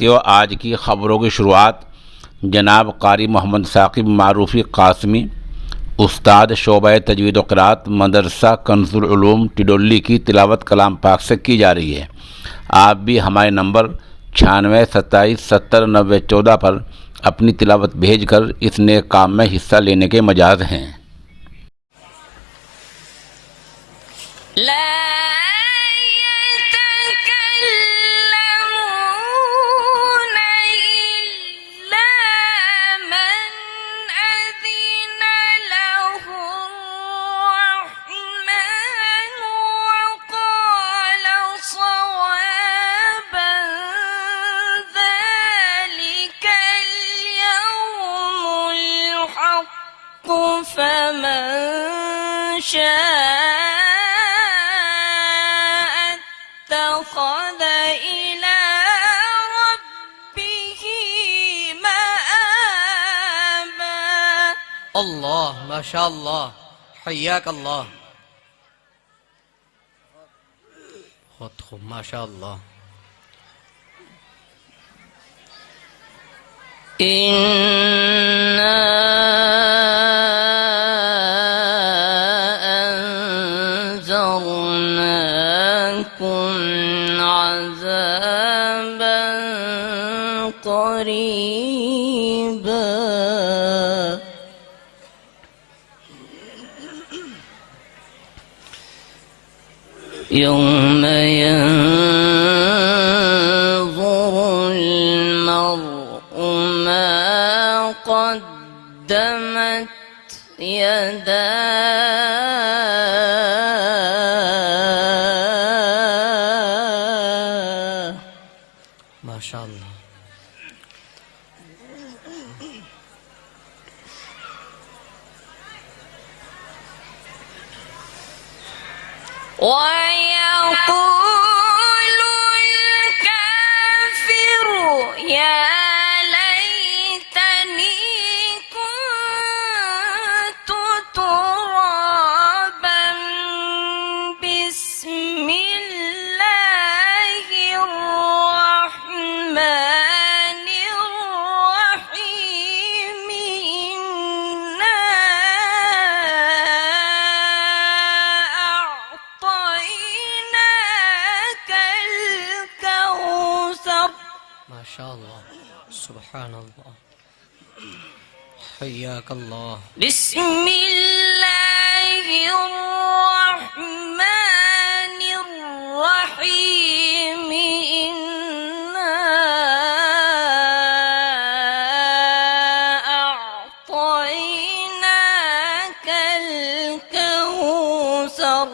आज की ख़बरों की शुरुआत जनाब क़ारी मोहम्मद ثاقب معروفी قاسمی उस्ताद शोबा तजवीद व क़िराअत मदरसा कंजुल उलूम टिडोली की तिलावत कलाम पाक से की जा रही है। आप भी हमारे नंबर 9627709014 पर अपनी तिलावत भेजकर इस नेक काम में हिस्सा लेने के मजाज हैं। فمن شاء اتخذ إلى ربه مآبا. الله ما شاء الله، حياك الله. ما شاء الله. عذابا قريبا. يوم ينظر المرء ما قدمت يداه. ما شاء الله. ويقول الكافر يا ليتني كنت ترابا. بسم الله الرحمن الرحيم. إنا أعطيناك الكوثر. ما شاء الله، سبحان الله، حياك الله. بسم الله الرحمن الرحيم. إنا أعطيناك الكوثر.